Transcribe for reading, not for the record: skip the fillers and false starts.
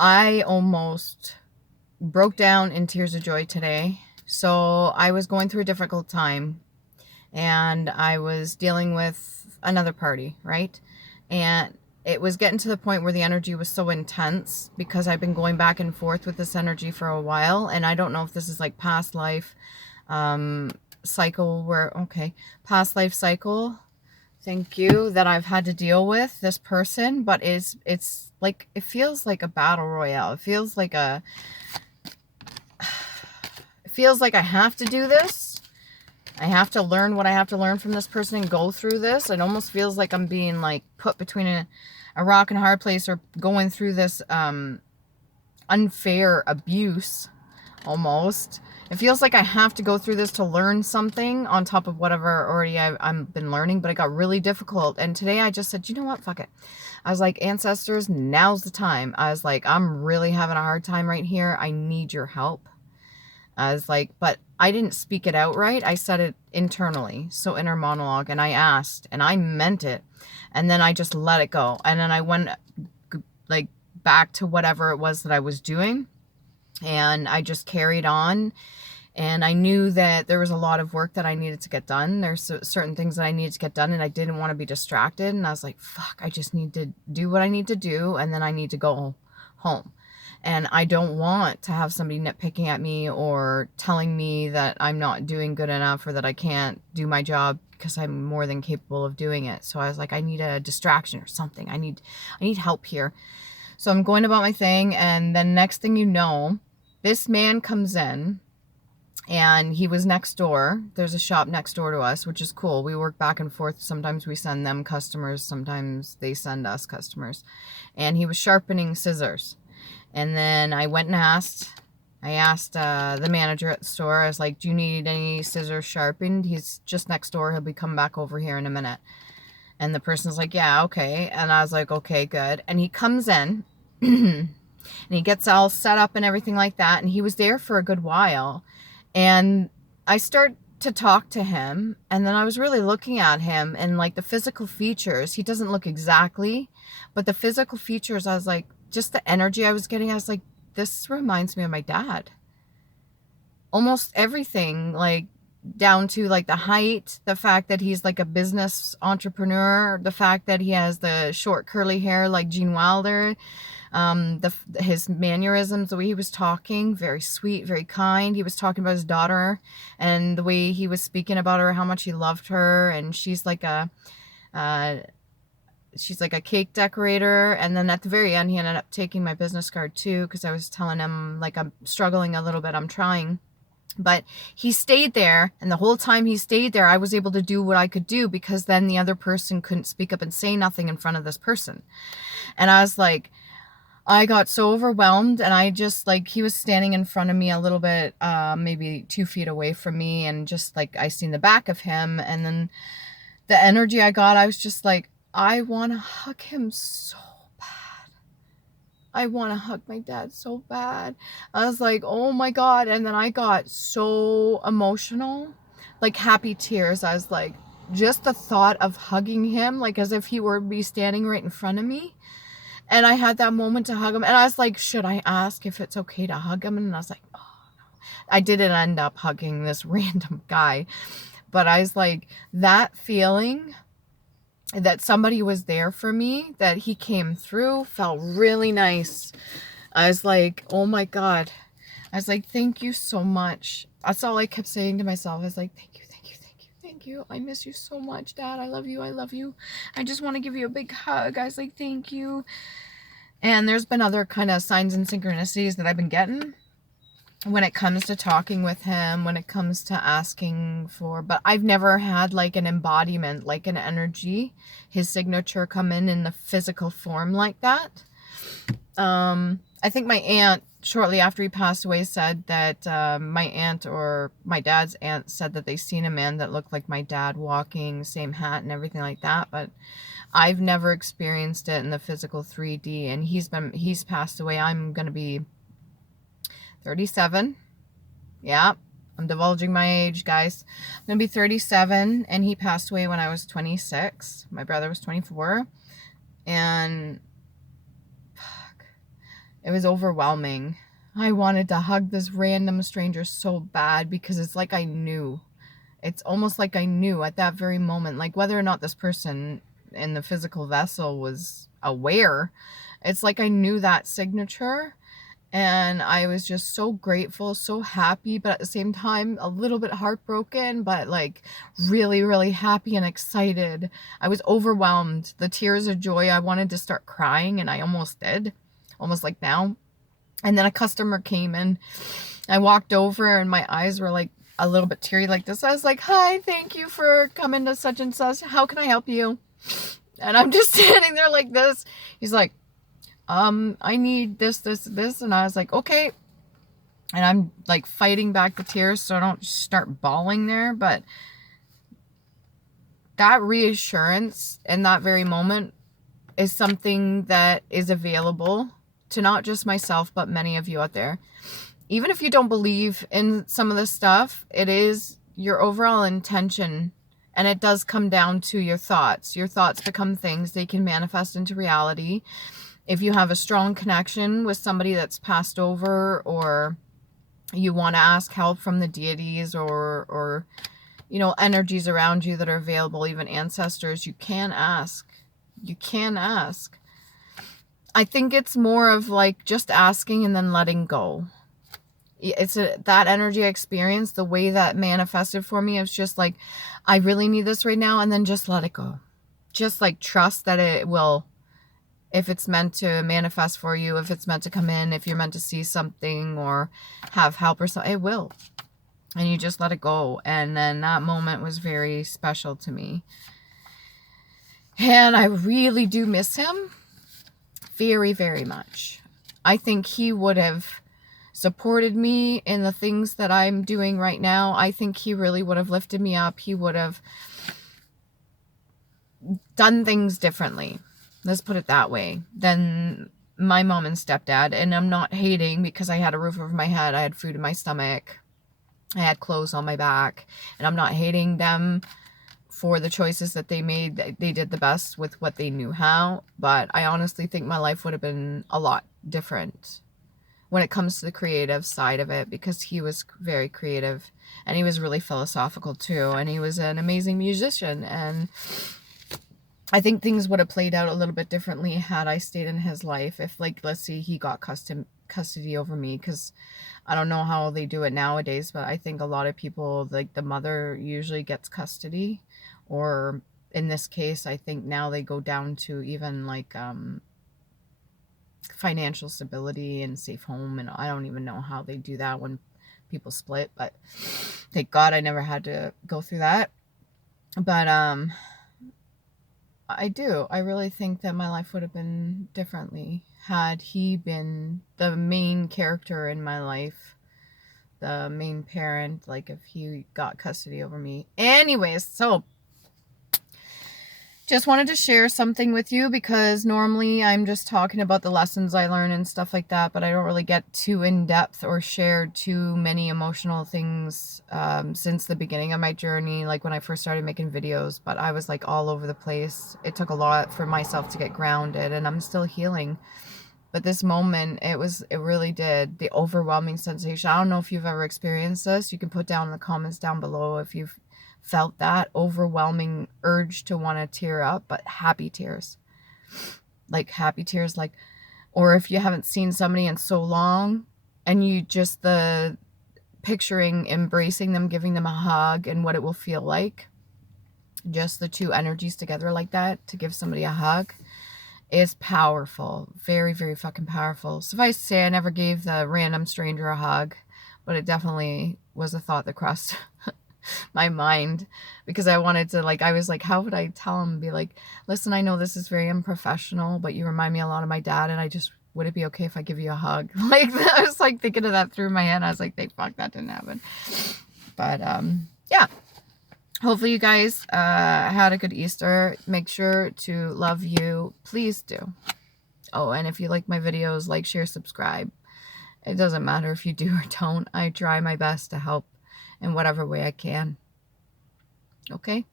I almost broke down in tears of joy today. So I was going through a difficult time and I was dealing with another party, right? And it was getting to the point where the energy was so intense because I've been going back and forth with this energy for a while. And I don't know if this is like past life cycle where, okay, past life cycle. Thank you that I've had to deal with this person, but it's like it feels like a battle royale. It feels like I have to do this. I have to learn what I have to learn from this person and go through this. It almost feels like I'm being like put between a rock and a hard place or going through this unfair abuse almost. It feels like I have to go through this to learn something on top of whatever already I've been learning, but it got really difficult. And today I just said, you know what, fuck it. I was like, ancestors, now's the time. I was like, I'm really having a hard time right here. I need your help. I was like, but I didn't speak it outright. I said it internally, so inner monologue, and I asked, and I meant it, and then I just let it go, and then I went like back to whatever it was that I was doing, and I just carried on, and I knew that there was a lot of work that I needed to get done. There's certain things that I needed to get done, and I didn't want to be distracted, and I was like, fuck, I just need to do what I need to do, and then I need to go home. And I don't want to have somebody nitpicking at me or telling me that I'm not doing good enough or that I can't do my job because I'm more than capable of doing it. So I was like, I need a distraction or something. I need help here. So I'm going about my thing, and then next thing you know, this man comes in, and he was next door. There's a shop next door to us, which is cool. We work back and forth. Sometimes we send them customers, sometimes they send us customers. And he was sharpening scissors. And then I went and I asked the manager at the store, I was like, do you need any scissors sharpened? He's just next door. He'll be coming back over here in a minute. And the person's like, yeah, okay. And I was like, okay, good. And he comes in and he gets all set up and everything like that. And he was there for a good while. And I start to talk to him. And then I was really looking at him and like the physical features. He doesn't look exactly, but the physical features, I was like, just the energy I was getting, I was like, this reminds me of my dad. Almost everything, like down to like the height, the fact that he's like a business entrepreneur, the fact that he has the short curly hair like Gene Wilder, his mannerisms, the way he was talking, very sweet, very kind. He was talking about his daughter and the way he was speaking about her, how much he loved her, and she's like a cake decorator. And then at the very end, he ended up taking my business card too, because I was telling him like I'm struggling a little bit, I'm trying. But he stayed there, and the whole time he stayed there, I was able to do what I could do, because then the other person couldn't speak up and say nothing in front of this person. And I was like, I got so overwhelmed, and I just like, he was standing in front of me a little bit, maybe 2 feet away from me, and just like I seen the back of him, and then the energy I got, I was just like, I want to hug him so bad. I want to hug my dad so bad. I was like, oh my God. And then I got so emotional, like happy tears. I was like, just the thought of hugging him, like as if he were be standing right in front of me. And I had that moment to hug him. And I was like, should I ask if it's okay to hug him? And I was like, oh no. I didn't end up hugging this random guy. But I was like, that feeling that somebody was there for me, that he came through, felt really nice. I was like, oh my God. I was like, thank you so much. That's all I kept saying to myself. I was like, thank you, thank you, thank you, thank you. I miss you so much, Dad. I love you. I love you. I just want to give you a big hug. I was like, thank you. And there's been other kind of signs and synchronicities that I've been getting when it comes to talking with him, when it comes to asking for, but I've never had like an embodiment, like an energy, his signature come in the physical form like that. I think my aunt, shortly after he passed away, said that my aunt, or my dad's aunt, said that they seen a man that looked like my dad walking, same hat and everything like that, but I've never experienced it in the physical 3D, and he's passed away. I'm going to be 37. Yeah, I'm divulging my age, guys. I'm going to be 37, and he passed away when I was 26. My brother was 24. And fuck, It was overwhelming. I wanted to hug this random stranger so bad because it's like I knew. It's almost like I knew at that very moment, like whether or not this person in the physical vessel was aware, it's like I knew that signature. And I was just so grateful, so happy, but at the same time, a little bit heartbroken, but like really, really happy and excited. I was overwhelmed. The tears of joy, I wanted to start crying, and I almost did, almost like now. And then a customer came in. I walked over, and my eyes were like a little bit teary like this. I was like, hi, thank you for coming to such and such. How can I help you? And I'm just standing there like this. He's like, I need this. And I was like, okay. And I'm like fighting back the tears so I don't start bawling there. But that reassurance in that very moment is something that is available to not just myself, but many of you out there. Even if you don't believe in some of this stuff, it is your overall intention. And it does come down to your thoughts. Your thoughts become things. They can manifest into reality. If you have a strong connection with somebody that's passed over, or you want to ask help from the deities or you know, energies around you that are available, even ancestors, you can ask. You can ask. I think it's more of like just asking and then letting go. It's that energy I experienced, the way that manifested for me, it's just like, I really need this right now, and then just let it go. Just like trust that it will. If it's meant to manifest for you, if it's meant to come in, if you're meant to see something or have help or something, it will. And you just let it go. And then that moment was very special to me. And I really do miss him very, very much. I think he would have supported me in the things that I'm doing right now. I think he really would have lifted me up. He would have done things differently. Let's put it that way, than my mom and stepdad. And I'm not hating, because I had a roof over my head. I had food in my stomach. I had clothes on my back. And I'm not hating them for the choices that they made. They did the best with what they knew how. But I honestly think my life would have been a lot different when it comes to the creative side of it, because he was very creative. And he was really philosophical too. And he was an amazing musician. And I think things would have played out a little bit differently had I stayed in his life. If, like, let's see, he got custody over me, because I don't know how they do it nowadays, but I think a lot of people, like, the mother usually gets custody, or in this case, I think now they go down to even like financial stability and safe home, and I don't even know how they do that when people split, but thank God I never had to go through that. But I really think that my life would have been differently had he been the main character in my life, the main parent, like if he got custody over me. Anyways, so just wanted to share something with you, because normally I'm just talking about the lessons I learn and stuff like that, but I don't really get too in depth or share too many emotional things since the beginning of my journey, like when I first started making videos. But I was like all over the place. It took a lot for myself to get grounded, and I'm still healing. But this moment, it really did. The overwhelming sensation. I don't know if you've ever experienced this. You can put down in the comments down below if you've felt that overwhelming urge to want to tear up, but happy tears. Like happy tears, like, or if you haven't seen somebody in so long and you just picturing embracing them, giving them a hug, and what it will feel like. Just the two energies together like that, to give somebody a hug, is powerful. Very, very fucking powerful. Suffice to say, I never gave the random stranger a hug, but it definitely was a thought that crossed my mind, because I wanted to, like, I was like, how would I tell him? Be like, listen, I know this is very unprofessional, but you remind me a lot of my dad, and would it be okay if I give you a hug? Like, I was like thinking of that through my head. I was like, thank fuck that didn't happen. But yeah, hopefully you guys had a good Easter. Make sure to love you, please do. Oh, and if you like my videos, like, share, subscribe. It doesn't matter if you do or don't. I try my best to help in whatever way I can. Okay?